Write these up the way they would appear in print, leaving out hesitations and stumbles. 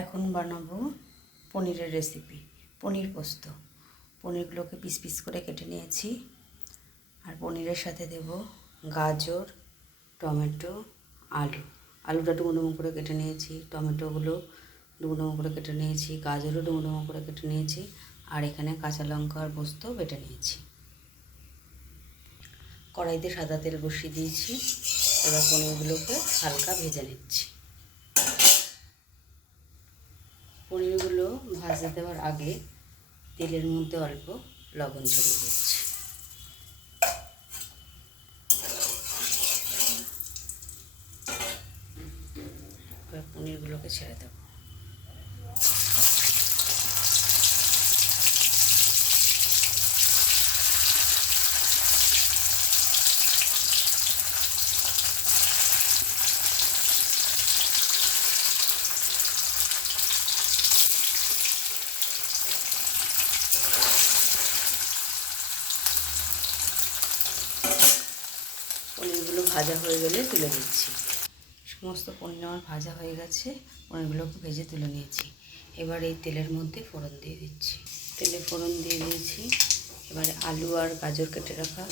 এখন বানাবো পনিরের রেসিপি, পনির পোস্ত। পনিরগুলোকে পিস পিস করে কেটে নিয়েছি। আর পনিরের সাথে দেব গাজর, টমেটো, আলুটা ডুমো ডুমো করে কেটে নিয়েছি, টমেটোগুলো ডুমো ডুমো করে কেটে নিয়েছি, গাজরও ডুমো ডুমো করে কেটে নিয়েছি। আর এখানে কাঁচা লঙ্কা আর পোস্ত বেটে নিয়েছি। কড়াইতে সাদা তেল বসিয়ে দিয়েছি। এবার পনিরগুলোকে হালকা ভেজে নিচ্ছি। পনিরগুলো ভাজতে দেওয়ার আগে তেলের মধ্যে অল্প লবণ ছড়িয়ে দিচ্ছি। এবার পনিরগুলোকে ছেড়ে দেবো। পনিরগুলো ভাজা হয়ে গেলে তুলে দিচ্ছি। সমস্ত পনির আমার ভাজা হয়ে গেছে। পনিরগুলোকে ভেজে তুলে নিয়েছি। এবার এই তেলের মধ্যে ফোড়ন দিয়ে দিচ্ছি। তেলে ফোড়ন দিয়ে দিয়েছি। এবারে আলু আর গাজর কেটে রাখা,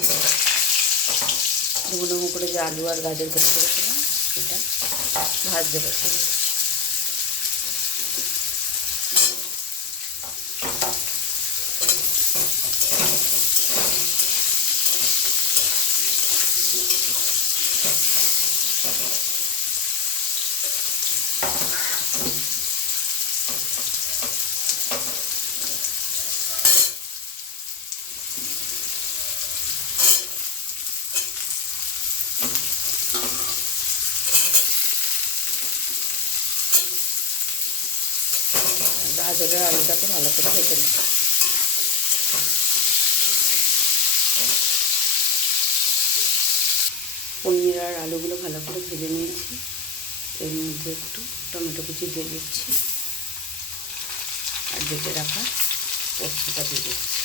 ডুমো ডুমো করে যে আলু আর গাজর কেটে রেখেছিলাম সেটা ভাজতে বসে দিচ্ছি। গাজরের আলুটাকে ভালো করে ভেজে নেব। পনির আর আলুগুলো ভালো করে ভেজে নিয়েছি। এর মধ্যে একটু টমেটো কুচি দিয়ে দিচ্ছি আর বেটে রাখা পোস্তটা দিয়ে দিচ্ছি।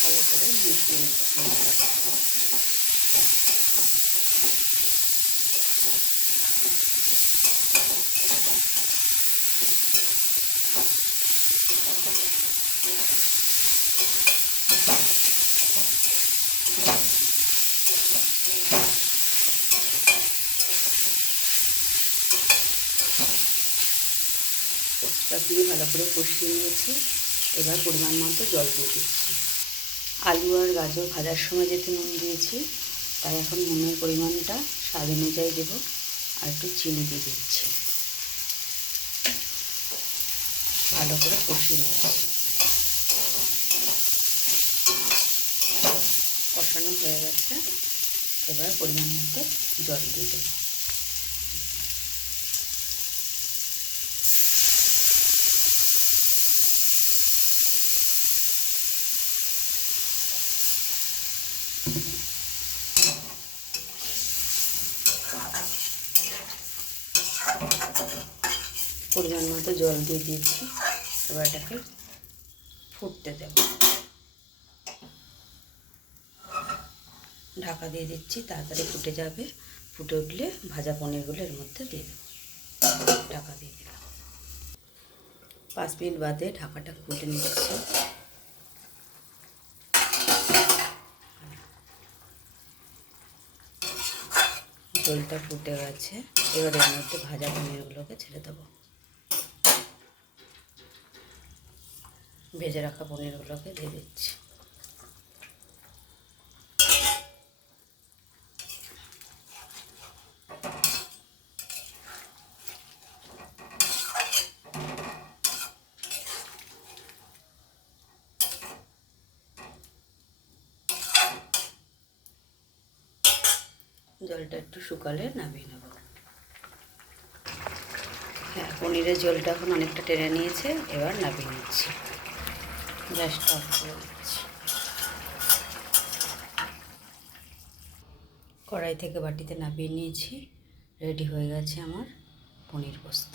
ভালো করে মিশিয়ে নিচ্ছি। পোস্তটা দিয়ে ভালো করে কষিয়ে নিয়েছি। এবার পরিমাণ মতো জল দিয়ে দিচ্ছি। আলু আর গাজর ভাজার সময় যেহেতু নুন দিয়েছি, তাই এখন নুনের পরিমাণটা স্বাদ অনুযায়ী দেবো। আর একটু চিনি দিয়ে দিচ্ছি। ভালো করে কষিয়ে নিচ্ছি। কষানো হয়ে গেছে। এবার পরিমাণ মতো জল দিয়ে দেবো। পরিমাণ মতো জল দিয়ে দিয়েছি। এবার এটাকে ফুটতে দেব। ঢাকা দিয়ে দিচ্ছি, তাড়াতাড়ি ফুটে যাবে। ফুটে উঠলে ভাজা পনিরগুলো এর মধ্যে দিয়ে দেবো। ঢাকা দিয়ে দিলাম। 5 মিনিট বাদে ঢাকাটা খুলে নিচ্ছি। জলটা ফুটে গেছে। এবার এর মধ্যে ভাজা পনিরগুলোকে ছেড়ে দেবো। ভেজে রাখা পনিরগুলোকে দিয়ে দিচ্ছি। জলটা একটু শুকালে নামিয়ে নেব। হ্যাঁ, পনিরের জলটা এখন অনেকটা টেনে নিয়েছে। এবার নামিয়ে নিচ্ছি। গ্যাসটা অফ করে দিচ্ছি। কড়াই থেকে বাটিতে নামিয়ে নিয়েছি। রেডি হয়ে গেছে আমার পনির পোস্ত।